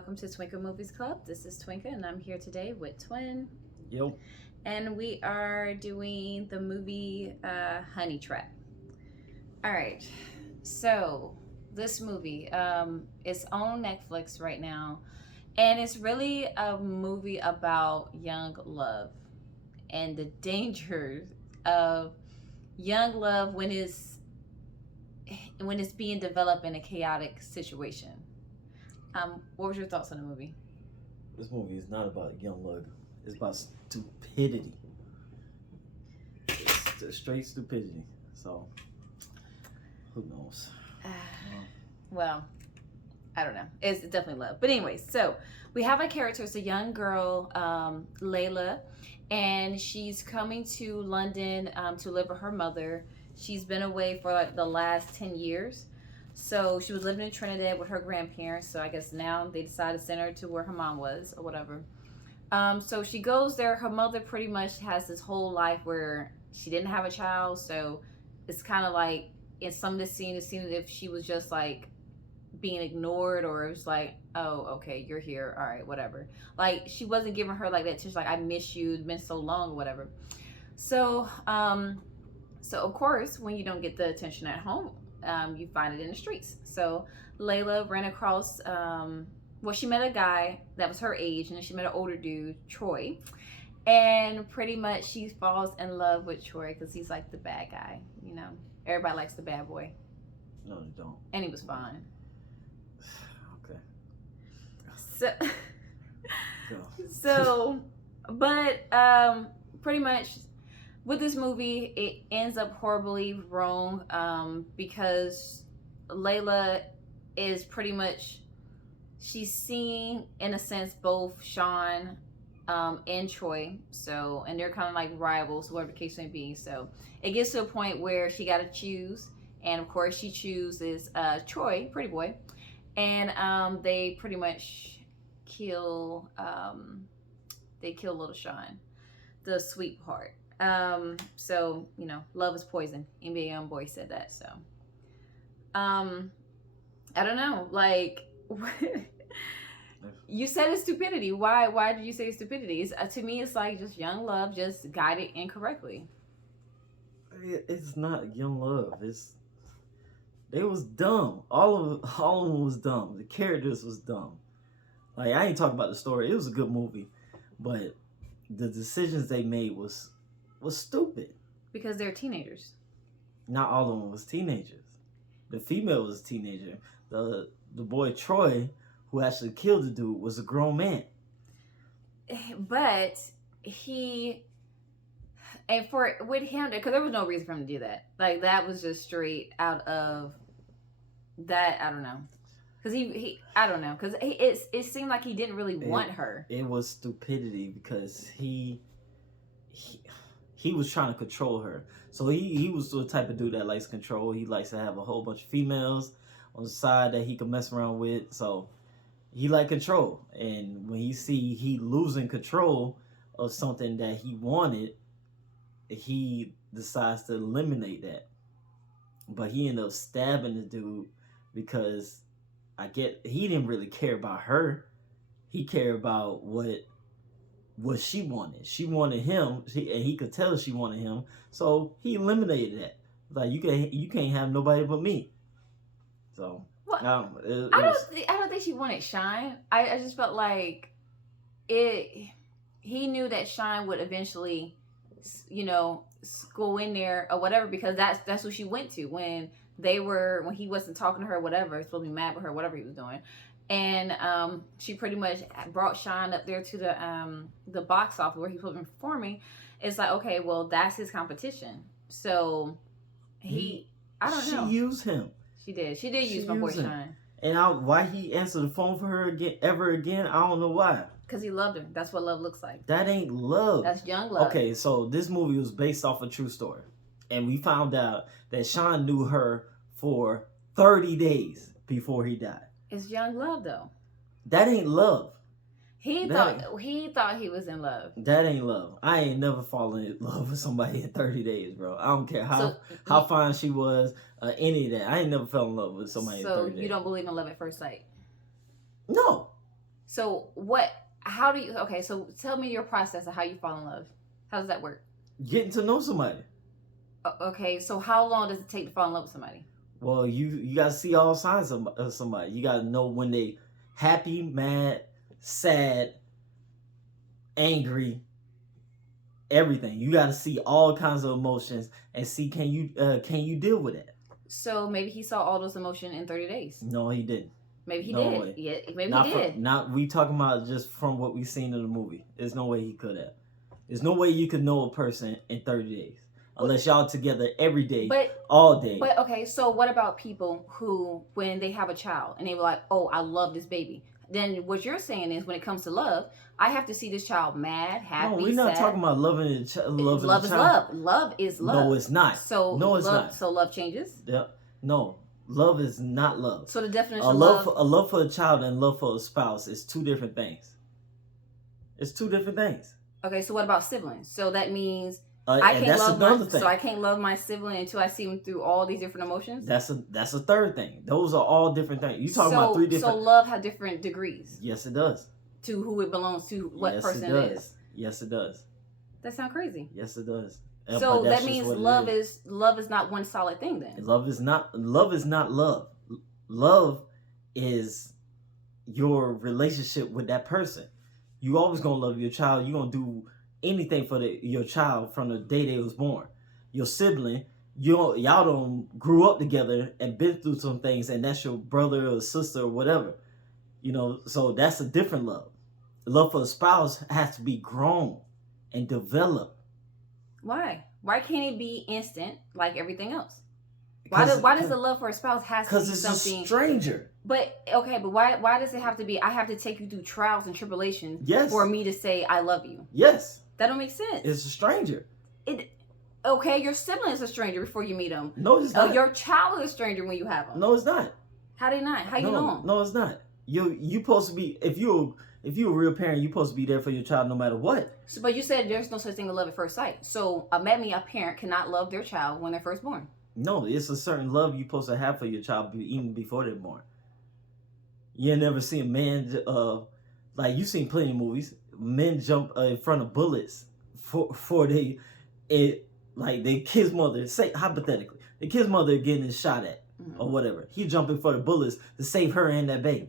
welcome to Twinkle Movies Club. This is Twinkle, and I'm here today with Twin. Yo. And we are doing the movie Honey Trap. All right, so this movie is on Netflix right now, and it's really a movie about young love and the dangers of young love when it's being developed in a chaotic situation. What was your thoughts on the movie? This movie is not about young love. It's about stupidity. It's straight stupidity. So, who knows? Well, I don't know. It's definitely love. But anyways, so we have a character. It's a young girl, Layla, and she's coming to London to live with her mother. She's been away for like the last 10 years. So she was living in Trinidad with her grandparents. So I guess now they decided to send her to where her mom was or whatever. So she goes there. Her mother pretty much has this whole life where she didn't have a child. So it's kind of like in some of the scene, it seemed as if she was just like being ignored, or it was like, oh, okay, you're here. All right, whatever. Like she wasn't giving her like that attention. Like, I miss you. It's been so long or whatever. So, so of course, when you don't get the attention at home, you find it in the streets. So Layla ran across, she met a guy that was her age, and then she met an older dude, Troy. And pretty much she falls in love with Troy because he's like the bad guy, you know. Everybody likes the bad boy. No, they don't. And he was fine. Okay. So, Go. but pretty much with this movie, it ends up horribly wrong because Layla is pretty much, she's seeing, in a sense, both Sean and Troy. So, and they're kind of like rivals, whatever the case may be. So it gets to a point where she got to choose. And of course, she chooses Troy, pretty boy. And they pretty much kill little Sean, the sweet part. So, you know, love is poison. NBA Youngboy said that. So, I don't know. Like, you said it's stupidity. Why did you say stupidity? To me, it's like just young love, just guided incorrectly. It's not young love. They was dumb. All of them was dumb. The characters was dumb. Like, I ain't talking about the story. It was a good movie, but the decisions they made was stupid. Because they're teenagers. Not all of them was teenagers. The female was a teenager. The boy Troy, who actually killed the dude, was a grown man. But with him, because there was no reason for him to do that. Like, that was just straight out of that. I don't know. Because I don't know. Because it seemed like he didn't really want her. It was stupidity because he was trying to control her. So he was the type of dude that likes control. He likes to have a whole bunch of females on the side that he can mess around with. So he like control. And when he losing control of something that he wanted, he decides to eliminate that. But he ended up stabbing the dude because he didn't really care about her. He cared about what she wanted. She wanted him, and he could tell she wanted him. So he eliminated that. Like, you can't have nobody but me. So I don't think she wanted Shine. I just felt like he knew that Shine would eventually, you know, go in there or whatever, because that's who she went to when he wasn't talking to her, whatever, supposed to be mad with her, whatever he was doing. And she pretty much brought Sean up there to the box office where he was performing. It's like, okay, well, that's his competition. So I don't know. She used him. She did use my boy Sean. And why he answered the phone for her again, I don't know why. Because he loved her. That's what love looks like. That ain't love. That's young love. Okay, so this movie was based off a true story. And we found out that Sean knew her for 30 days before he died. It's young love, though. That ain't love. He thought he was in love. That ain't love. I ain't never fallen in love with somebody in 30 days, bro. I don't care how fine she was, any of that. I ain't never fell in love with somebody in 30 days. So you don't believe in love at first sight? No. So what? How do you? Okay, so tell me your process of how you fall in love. How does that work? Getting to know somebody. Okay, so how long does it take to fall in love with somebody? Well, you gotta see all signs of somebody. You gotta know when they happy, mad, sad, angry, everything. You gotta see all kinds of emotions and see can you deal with it. So maybe he saw all those emotions in 30 days. No, he didn't. Maybe he No did. way. Yeah, maybe Not he from, did. not we talking about just from what we seen in the movie. There's no way he could have. There's no way you could know a person in 30 days unless y'all together every day, all day. But okay, so what about people who, when they have a child and they were like, "Oh, I love this baby." Then what you're saying is, when it comes to love, I have to see this child mad, happy, No, we're not sad. talking about loving loving Love the is child. love. Love is love. No, it's not. So no, it's love, not. So love changes. Yeah. No, love is not love. So the definition A of love for a child and love for a spouse is two different things. It's two different things. Okay, so what about siblings? So that means I and can't that's love another my thing. so I can't love my sibling until I see him through all these different emotions. That's a third thing. Those are all different things. You talking about three different. So love has different degrees Yes, it does. to who it belongs to, what Yes, person it does. it is. Yes, it does. That sounds crazy. Yes, it does. So But that's that just means what it love is not one solid thing then. Love is not love. Love is your relationship with that person. You always gonna love your child. You gonna do anything for your child from the day they was born. Your sibling, y'all don't grew up together and been through some things, and that's your brother or sister or whatever. You know, so that's a different love. Love for a spouse has to be grown and developed. Why? Why can't it be instant like everything else? Why does the love for a spouse has to be Because it's something? a stranger. But okay, but why does it have to be? I have to take you through trials and tribulations Yes. for me to say I love you. Yes. That don't make sense. It's a stranger. Okay, your sibling is a stranger before you meet them. No, it's not. Your child is a stranger when you have them. No, it's not. How they not? How you know 'em? No, it's not. You supposed to be if you're a real parent, you supposed to be there for your child no matter what. So, but you said there's no such thing as love at first sight. So, a parent cannot love their child when they're first born. No, it's a certain love you're supposed to have for your child even before they're born. You ain't never seen a man like you seen plenty of movies. Men jump in front of bullets for their kid's mother. Say hypothetically, the kid's mother getting shot at or whatever. He jumping for the bullets to save her and that baby,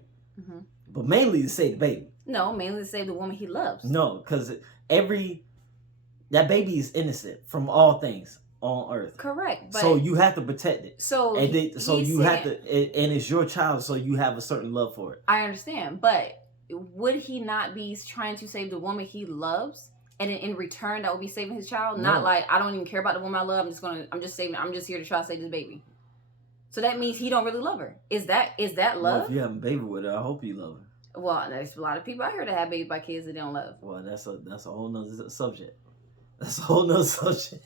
but mainly to save the baby. No, mainly to save the woman he loves. No, because that baby is innocent from all things on earth. Correct. But so you have to protect it. So and it's your child, so you have a certain love for it. I understand, but would he not be trying to save the woman he loves, and in return that would be saving his child? No. Not like, I don't even care about the woman I love. I'm just here to try to save this baby. So that means he don't really love her. Is that love? Well, if you have a baby with her, I hope you love her. Well, there's a lot of people out here that have babies by kids that they don't love. Well, that's a whole nother subject. That's a whole nother subject.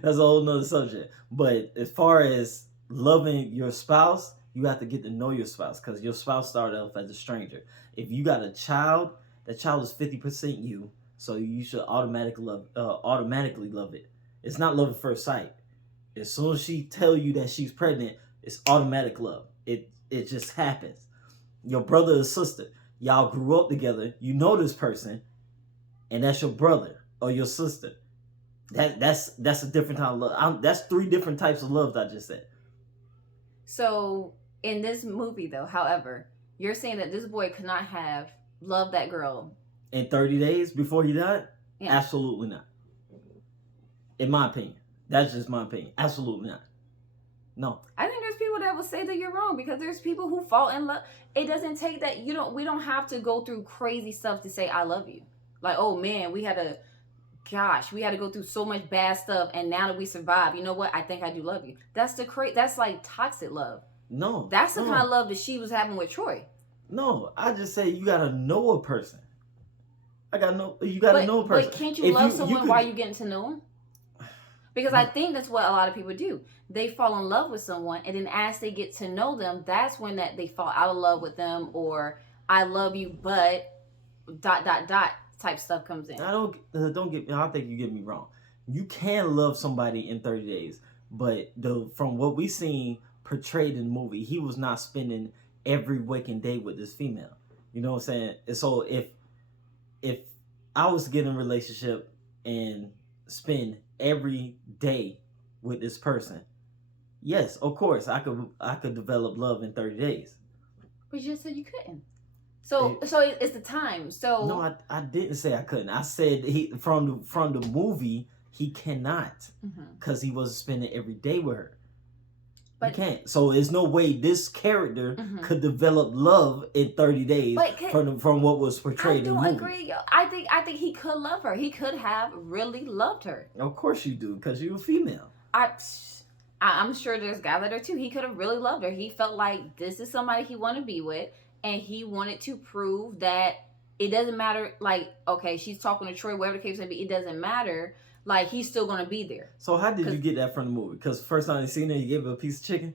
That's a whole nother subject. But as far as loving your spouse, you have to get to know your spouse, because your spouse started off as a stranger. If you got a child, that child is 50% you, so you should automatically love it. It's not love at first sight. As soon as she tell you that she's pregnant, it's automatic love. It just happens. Your brother or sister, y'all grew up together. You know this person, and that's your brother or your sister. That's a different type of love. That's 3 different types of love that I just said. So in this movie, though, however, you're saying that this boy could not have loved that girl in 30 days before he died? Yeah. Absolutely not. In my opinion. That's just my opinion. Absolutely not. No. I think there's people that will say that you're wrong, because there's people who fall in love. It doesn't take that. We don't have to go through crazy stuff to say I love you. Like, oh man, we had to go through so much bad stuff, and now that we survived, you know what? I think I do love you. That's that's like toxic love. No. That's the kind of love that she was having with Troy. No, I just say you gotta know a person. You gotta know a person. But can't you love someone while you getting to know them? Because I think that's what a lot of people do. They fall in love with someone, and then as they get to know them, that's when they fall out of love with them, or I love you, but ... type stuff comes in. I think you get me wrong. You can love somebody in 30 days, but from what we seen portrayed in the movie, he was not spending every waking day with this female. You know what I'm saying? And so if I was to get in a relationship and spend every day with this person, yes, of course, I could develop love in 30 days. But you just said you couldn't. So it's the time. So no, I didn't say I couldn't. I said he from the movie he cannot because he wasn't spending every day with her. But he can't. So there's no way this character could develop love in 30 days from what was portrayed in the movie. I don't agree. Yo. I think he could love her. He could have really loved her. Of course you do, because you're a female. I'm sure there's guys that are too. He could have really loved her. He felt like this is somebody he wanted to be with, and he wanted to prove that it doesn't matter. Like, okay, she's talking to Troy, whatever the case may be, it doesn't matter. Like, he's still gonna be there. So how did you get that from the movie? Because first time you seen her, you gave her a piece of chicken.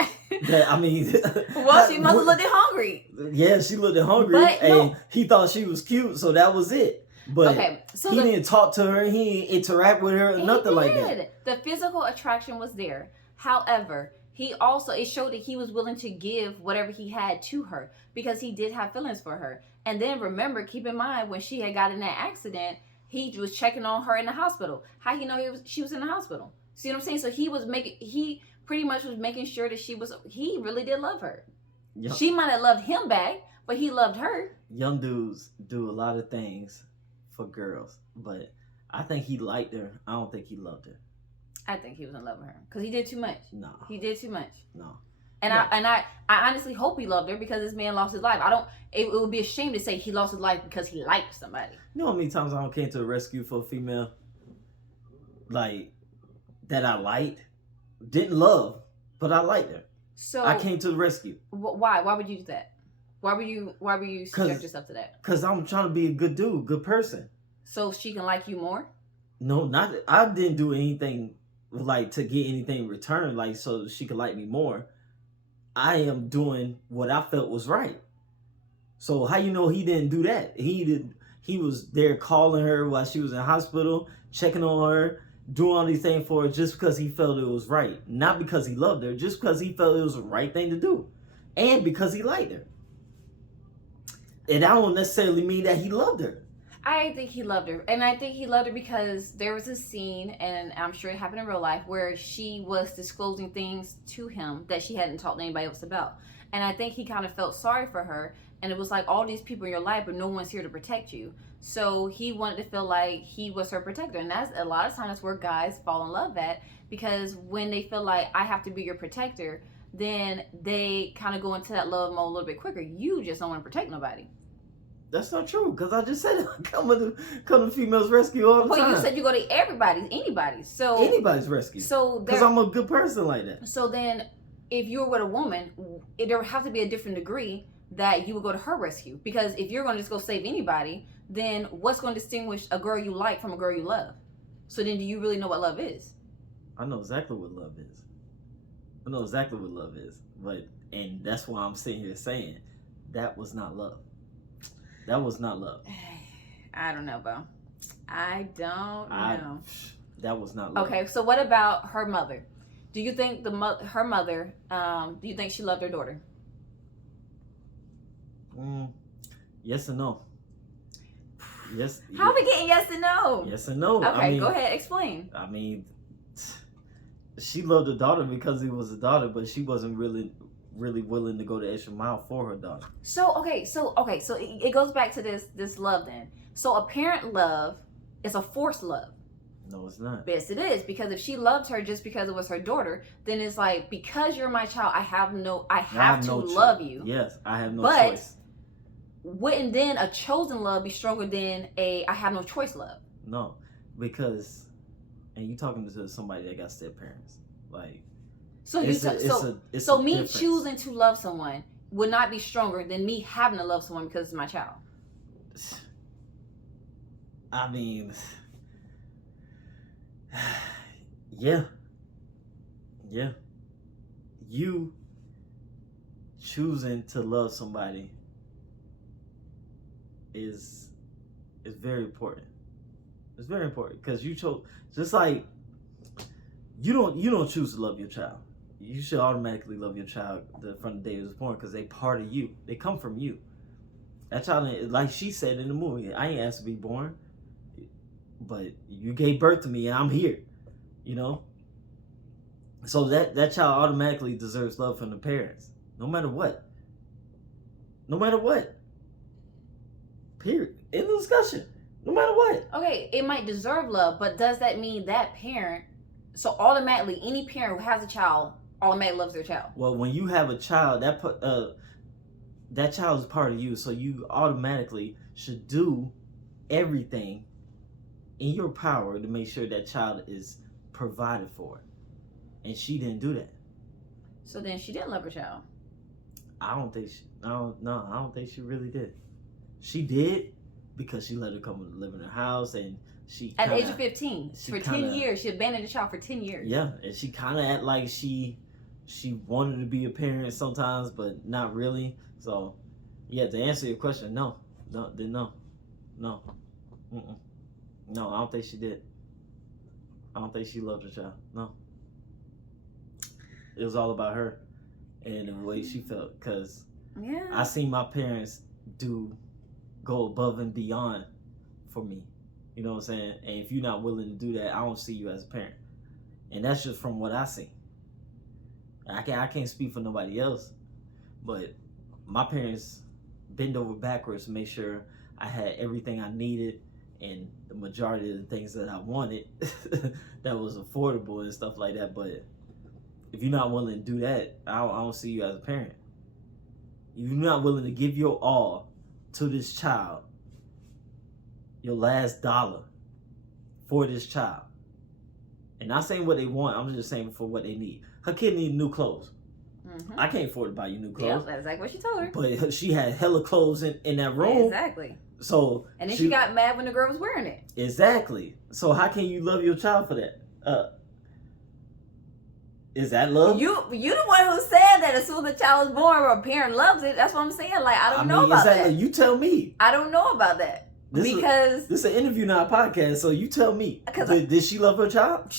I mean, well, she must have looked hungry. Yeah, she looked hungry, and he thought she was cute, so that was it. But okay, so he didn't talk to her, he didn't interact with her, nothing like that. The physical attraction was there. However, it showed that he was willing to give whatever he had to her because he did have feelings for her. And then remember, keep in mind, when she had got in that accident, he was checking on her in the hospital. How he know she was in the hospital? See what I'm saying? So he pretty much was making sure that he really did love her. Yep. She might have loved him back, but he loved her. Young dudes do a lot of things for girls, but I think he liked her. I don't think he loved her. I think he was in love with her because he did too much. No, he did too much. No, and I honestly hope he loved her because this man lost his life. It would be a shame to say he lost his life because he liked somebody. You know how many times I came to the rescue for a female, like that I liked, didn't love, but I liked her. So I came to the rescue. Why? Why would you do that? Why were you subject yourself to that? Because I'm trying to be a good dude, good person. So she can like you more? No, not. I didn't do anything like to get anything in return, like so she could like me more. I am doing what I felt was right. So how you know he didn't do that? He was there calling her while she was in hospital, checking on her, doing all these things for her just because he felt it was right. Not because he loved her, just because he felt it was the right thing to do. And because he liked her. And that don't necessarily mean that he loved her. I think he loved her. And I think he loved her because there was a scene, and I'm sure it happened in real life, where she was disclosing things to him that she hadn't talked to anybody else about. And I think he kind of felt sorry for her. And it was like all these people in your life, but no one's here to protect you. So he wanted to feel like he was her protector. And that's a lot of times where guys fall in love at, because when they feel like I have to be your protector, then they kind of go into that love mode a little bit quicker. You just don't want to protect nobody. That's not true, because I just said come to females rescue all the time. Well, you said you go to anybody's. So anybody's rescue. So because I'm a good person like that. So then, if you were with a woman, there would have to be a different degree that you would go to her rescue. Because if you're going to just go save anybody, then what's going to distinguish a girl you like from a girl you love? So then, do you really know what love is? I know exactly what love is. And that's why I'm sitting here saying that was not love. That was not love. I don't know, Bo. I don't know. That was not love. Okay, so what about her mother? Do you think her mother, do you think she loved her daughter? Yes and no. Yes. How are we getting yes and no? Yes and no. Okay, go ahead. Explain. I mean, she loved her daughter because he was a daughter, but she wasn't really willing to go the extra mile for her daughter. So it goes back to this love then. So a parent love is a forced love. No, it's not. Yes, it is, because if she loved her just because it was her daughter, then it's like, because you're my child, I have to love you. Yes, I have no choice. Wouldn't then a chosen love be stronger than a I have no choice love? No, because, and you talking to somebody that got step parents, like. So me choosing to love someone would not be stronger than me having to love someone because it's my child. I mean, yeah. You choosing to love somebody is very important. It's very important because you chose, just like you don't choose to love your child. You should automatically love your child from the day it was born because they part of you. They come from you. That child, like she said in the movie, I ain't asked to be born, but you gave birth to me and I'm here, you know? So that child automatically deserves love from the parents, no matter what. No matter what. Period. In the discussion. No matter what. Okay, it might deserve love, but does that mean that parent, so automatically any parent who has a child automatically loves their child? Well, when you have a child, that child is part of you, so you automatically should do everything in your power to make sure that child is provided for. And she didn't do that. So then she didn't love her child. I don't think she really did. She did because she let her come live in her house, and she at the age of 15 for 10 years. She abandoned the child for 10 years. Yeah, and she kind of act like she wanted to be a parent sometimes, but not really. So, yeah, to answer your question, no, Mm-mm. No, I don't think she did. I don't think she loved her child. No. It was all about her and the way she felt. Because I seen my parents go above and beyond for me. You know what I'm saying? And if you're not willing to do that, I don't see you as a parent. And that's just from what I see. I can't speak for nobody else. But my parents bend over backwards to make sure I had everything I needed and the majority of the things that I wanted that was affordable and stuff like that. But if you're not willing to do that, I don't see you as a parent. If you're not willing to give your all to this child, your last dollar for this child, and not saying what they want, I'm just saying for what they need. Her kid needs new clothes. Mm-hmm. I can't afford to buy you new clothes. Yeah, that's exactly what she told her. But she had hella clothes in that room. Exactly. So and then she got mad when the girl was wearing it. Exactly. So how can you love your child for that? Is that love? You the one who said that as soon as the child was born, or a parent loves it. That's what I'm saying. Like I don't know about that. You tell me. I don't know about that this is an interview, not a podcast. So you tell me. Did she love her child?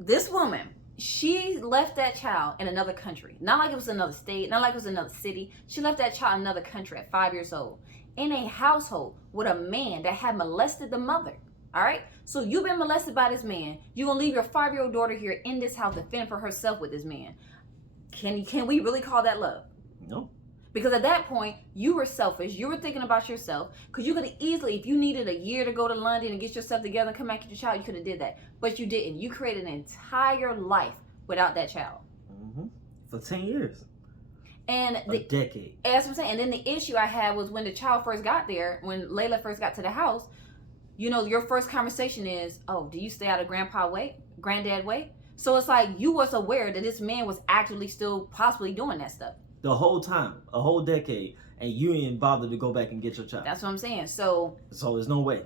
This woman. She left that child in another country. Not like it was another state. Not like it was another city. She left that child in another country at 5 years old. In a household with a man that had molested the mother. All right? So you've been molested by this man. You're going to leave your 5-year-old daughter here in this house to fend for herself with this man. Can we really call that love? No. Because at that point, you were selfish. You were thinking about yourself. Because you could have easily, if you needed a year to go to London and get yourself together and come back to your child, you could have did that. But you didn't. You created an entire life without that child. Mm-hmm. For 10 years. And a decade. That's what I'm saying. And then the issue I had was when the child first got there, when Layla first got to the house, you know, your first conversation is, oh, do you stay out of granddad way? So it's like you was aware that this man was actually still possibly doing that stuff. The whole time, a whole decade, and you ain't bothered to go back and get your child. That's what I'm saying. So there's no way.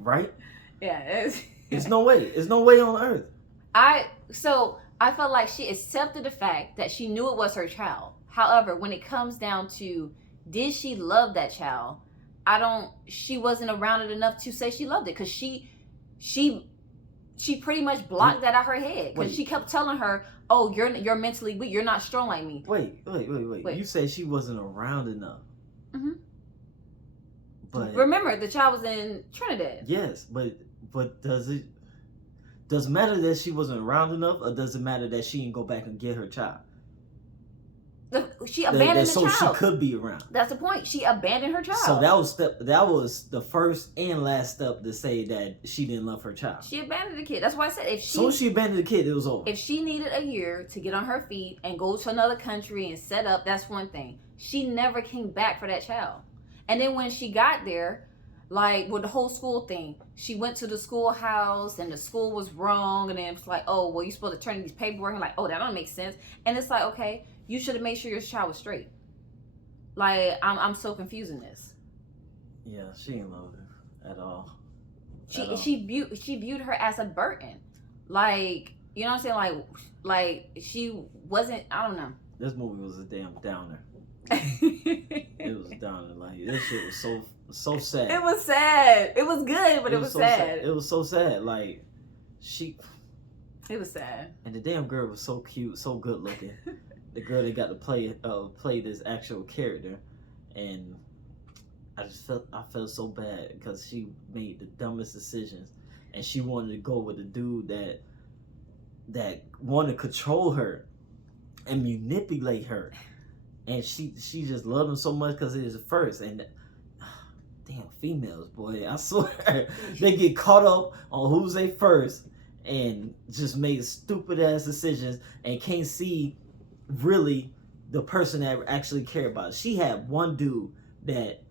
Right? Yeah. There's no way. There's no way on earth. I felt like she accepted the fact that she knew it was her child. However, when it comes down to did she love that child, she wasn't around it enough to say she loved it, because she pretty much blocked that out her head, because she kept telling her, oh, you're mentally weak, you're not strong like me. Wait. You said she wasn't around enough. Mm-hmm. But remember, the child was in Trinidad. Yes, but does it matter that she wasn't around enough, or does it matter that she didn't go back and get her child? She abandoned the child. So she could be around. That's the point. She abandoned her child. So that was the first and last step to say that she didn't love her child. She abandoned the kid. That's why I said she abandoned the kid, it was over. If she needed a year to get on her feet and go to another country and set up, that's one thing. She never came back for that child. And then when she got there, like with the whole school thing, she went to the schoolhouse and the school was wrong, and then it's like, oh, well, you're supposed to turn in these paperwork, and like, oh, that don't make sense. And it's like, okay, you should have made sure your child was straight. Like, I'm so confused in this. Yeah, she didn't love her at all. She viewed her as a burden. Like, you know what I'm saying? Like she wasn't, I don't know. This movie was a damn downer. It was a downer. Like, this shit was so sad. It was sad. It was good, but it was sad. It was so sad. Like, it was sad. And the damn girl was so cute, so good looking. The girl that got to play this actual character, and I felt so bad because she made the dumbest decisions, and she wanted to go with a dude that wanted to control her and manipulate her, and she just loved him so much because it was the first. And damn females, boy, I swear they get caught up on who's they first and just make stupid ass decisions and can't see really the person that actually care about it. She had one dude that,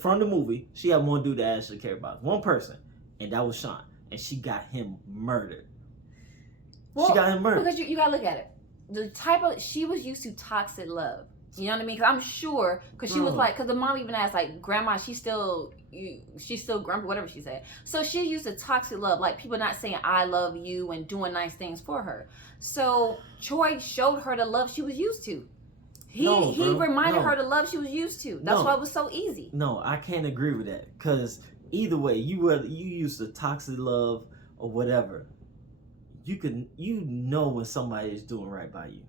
from the movie, she had one dude that actually cared about it. One person, and that was Sean, and she got him murdered. Well, she got him murdered because you gotta look at it. The type of, she was used to toxic love. You know what I mean? Because I'm sure, because she was like, because the mom even asked, like, grandma, she's still grumpy, whatever she said. So she's used to toxic love, like people not saying I love you and doing nice things for her. So Troy showed her the love she was used to. He reminded her the love she was used to. That's why it was so easy. No, I can't agree with that. Because either way, you used to toxic love or whatever. You know when somebody is doing right by you.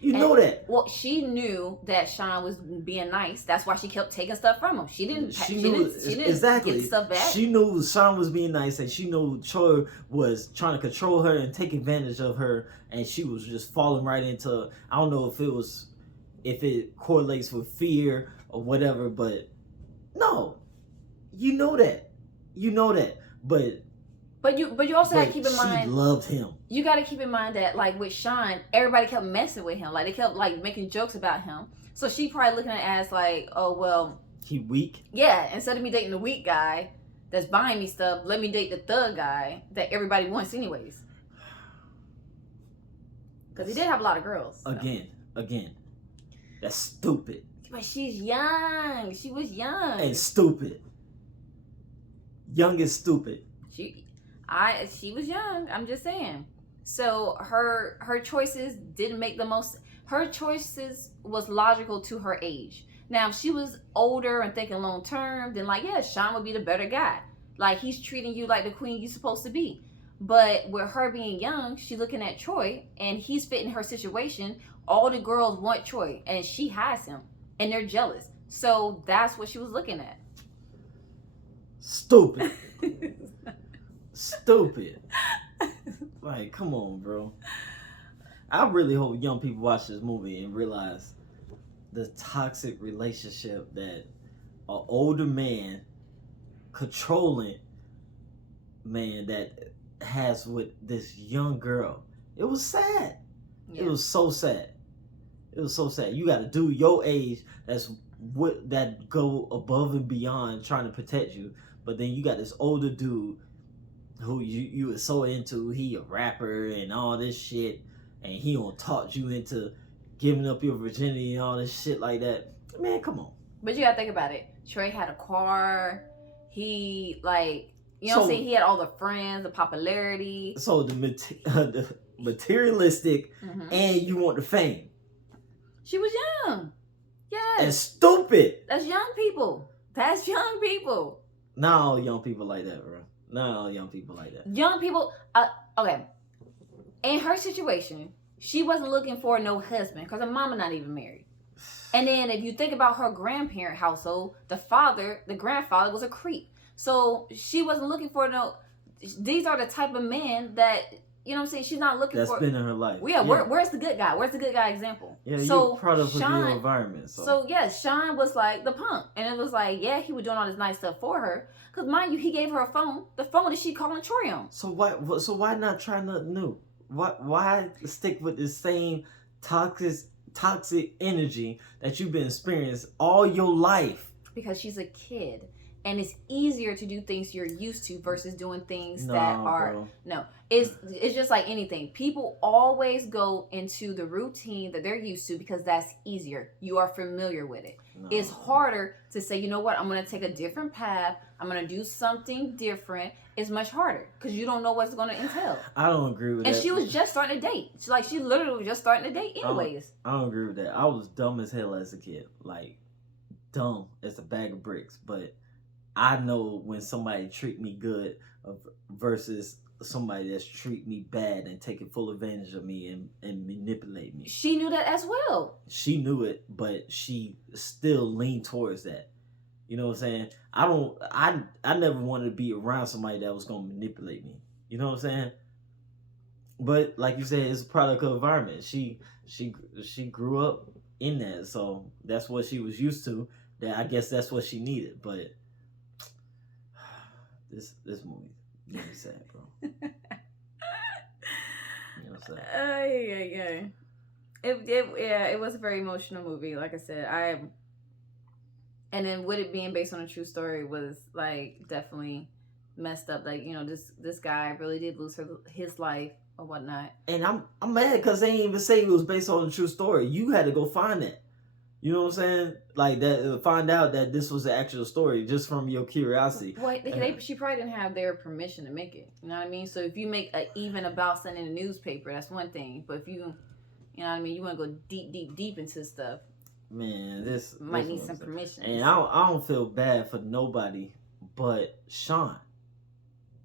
You know that. Well, she knew that Sean was being nice. That's why she kept taking stuff from him. She didn't exactly get stuff back. She knew Sean was being nice, and she knew Troy was trying to control her and take advantage of her, and she was just falling right into, I don't know if it correlates with fear or whatever, but no. You know that. But you also got to keep in mind, she loved him. You got to keep in mind that, like, with Sean, everybody kept messing with him. Like, they kept, like, making jokes about him. So she probably looking at it as, like, oh, well, he weak. Yeah, instead of me dating the weak guy that's buying me stuff, let me date the thug guy that everybody wants anyways. Because he did have a lot of girls. So. Again. That's stupid. But she's young. She was young. And stupid. Young and stupid. She was young. I'm just saying. So her choices didn't make the most. Her choices was logical to her age. Now, if she was older and thinking long term, then like, yeah, Sean would be the better guy. Like, he's treating you like the queen you're supposed to be. But with her being young, she's looking at Troy and he's fitting her situation. All the girls want Troy and she has him and they're jealous. So that's what she was looking at. Stupid. Stupid. Like, come on, bro. I really hope young people watch this movie and realize the toxic relationship that an older man, controlling man that has with this young girl. It was sad. Yeah. It was so sad. You got to do your age that go above and beyond trying to protect you, but then you got this older dude who you were so into. He a rapper and all this shit, and he gonna talk you into giving up your virginity and all this shit like that. Man, come on. But you gotta think about it. Trey had a car. He, like, you know what I'm saying? He had all the friends, the popularity. So the materialistic, and you want the fame. She was young. Yes. And stupid. That's young people. Not all young people like that, bro. Not all young people like that. Young people, okay. In her situation, she wasn't looking for no husband because her mama not even married. And then if you think about her grandparent household, the grandfather was a creep. So she wasn't looking for no, these are the type of men that, you know what I'm saying, she's not looking for. That's been in her life. Yeah, where's the good guy? Where's the good guy example? Yeah, so you're product of your environment. So yes, Sean was like the punk. And it was like, yeah, he was doing all this nice stuff for her. Because mind you, he gave her a phone. The phone that she calling Troy on. So why not try nothing new? Why stick with the same toxic energy that you've been experiencing all your life? Because she's a kid. And it's easier to do things you're used to versus doing things that are... Bro. No. It's just like anything. People always go into the routine that they're used to because that's easier. You are familiar with it. No. It's harder to say, you know what, I'm going to take a different path. I'm going to do something different. It's much harder because you don't know what's going to entail. I don't agree with that. And she was just starting to date. She literally was just starting to date anyways. I don't agree with that. I was dumb as hell as a kid. Like, dumb as a bag of bricks. But I know when somebody treat me good versus somebody that's treat me bad and taking full advantage of me and manipulate me. She knew that as well. She knew it, but she still leaned towards that. You know what I'm saying? I never wanted to be around somebody that was gonna manipulate me. You know what I'm saying? But like you said, it's a product of environment. She grew up in that, so that's what she was used to. That I guess that's what she needed. But this movie made me sad, bro. You know what I'm saying? Yeah. It was a very emotional movie. Like I said, and then with it being based on a true story was like definitely messed up. Like, you know, this guy really did lose his life or whatnot. And I'm mad because they didn't even say it was based on a true story. You had to go find that. You know what I'm saying? Like that, find out that this was the actual story just from your curiosity. Well, she probably didn't have their permission to make it. You know what I mean? So if you make even about something in the newspaper, that's one thing. But if you know what I mean, you want to go deep into stuff. Man, this might need some permission. And I don't feel bad for nobody but Sean.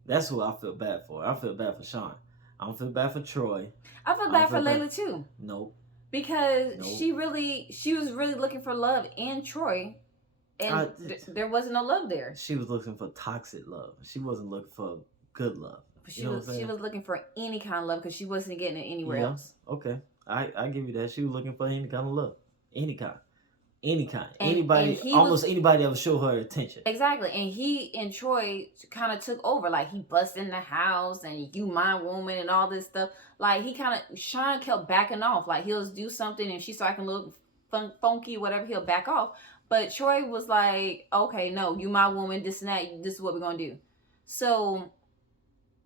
That's who I feel bad for. I feel bad for Sean. I don't feel bad for Troy. I feel bad for Layla too. Nope. Because she was really looking for love in Troy, and there wasn't no love there. She was looking for toxic love. She wasn't looking for good love. She was looking for any kind of love because she wasn't getting it anywhere else. Okay, I give you that. She was looking for any kind of love, any kind. Anybody, almost anybody that would show her attention. Exactly, and he and Troy kind of took over. Like he bust in the house and you my woman and all this stuff. Like Sean kept backing off. Like he'll do something and she started to look funky, whatever. He'll back off. But Troy was like, "Okay, no, you my woman. This and that. This is what we're gonna do." So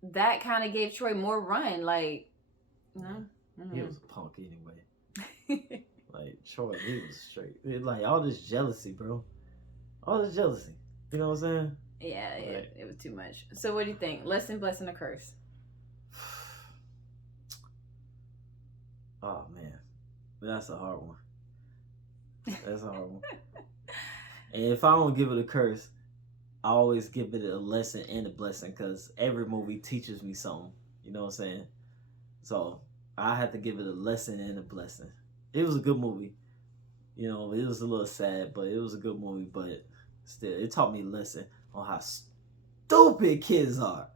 that kind of gave Troy more run. Like, you know, he was a punk anyway. Like Troy, he was straight. Like all this jealousy, bro. All this jealousy. You know what I'm saying? Yeah, it was too much. So what do you think? Lesson, blessing, or curse? Oh man, that's a hard one. That's a hard one. And if I don't give it a curse, I always give it a lesson and a blessing because every movie teaches me something. You know what I'm saying? So I have to give it a lesson and a blessing. It was a good movie. You know, it was a little sad, but it was a good movie. But still, it taught me a lesson on how stupid kids are.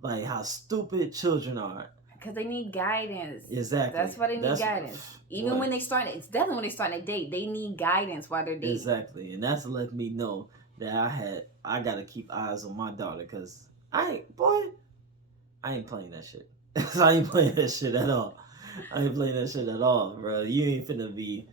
Like, how stupid children are. Because they need guidance. Exactly. That's why they need guidance. Even when they start, it's definitely when they start a date. They need guidance while they're dating. Exactly. And that's let me know that I got to keep eyes on my daughter. Because I ain't playing that shit. I ain't playing that shit at all. I ain't playing that shit at all, bro. You ain't finna be...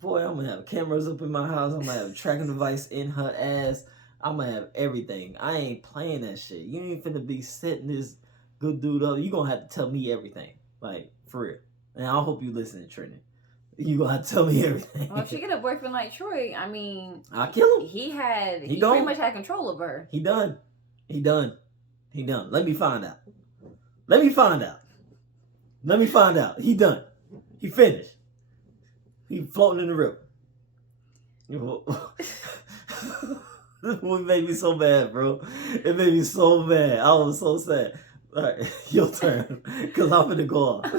Boy, I'm gonna have cameras up in my house. I'm gonna have a tracking device in her ass. I'm gonna have everything. I ain't playing that shit. You ain't finna be setting this good dude up. You gonna have to tell me everything. Like, for real. And I hope you listen to Trinity. You gonna have to tell me everything. Well, if she get a boyfriend like Troy, I mean... I'll kill him. He pretty much had control of her. He done. Let me find out. He done. He finished. He floating in the river. This movie made me so mad, bro. It made me so mad. I was so sad. All right, your turn, because I'm gonna go off.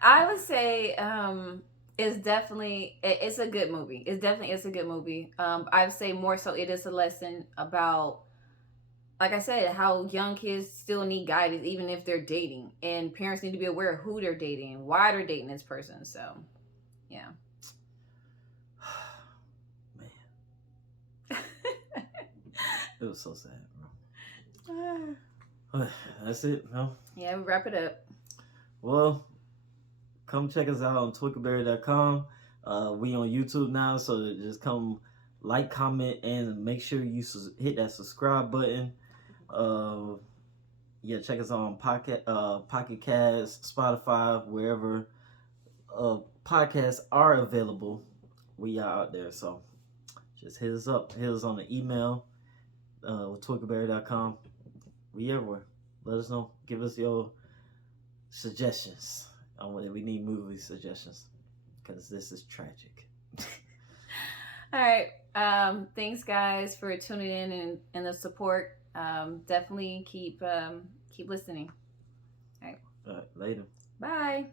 I would say it's a good movie. It's a good movie. I would say more so it is a lesson about, like I said, how young kids still need guidance even if they're dating, and parents need to be aware of who they're dating, why they're dating this person. So, yeah. Man, it was so sad, bro. That's it, no? Yeah, we wrap it up. Well, come check us out on twinkleberry.com. We on YouTube now, so just come like, comment, and make sure you hit that subscribe button. Yeah, check us out on Pocket Cast, Spotify, wherever podcasts are available. We are out there, so just hit us up. Hit us on the email with twinkleberry.com. We everywhere. Let us know. Give us your suggestions on whether we need movie suggestions, because this is tragic. All right. Thanks, guys, for tuning in and the support. Definitely keep listening. All right. All right. Later. Bye.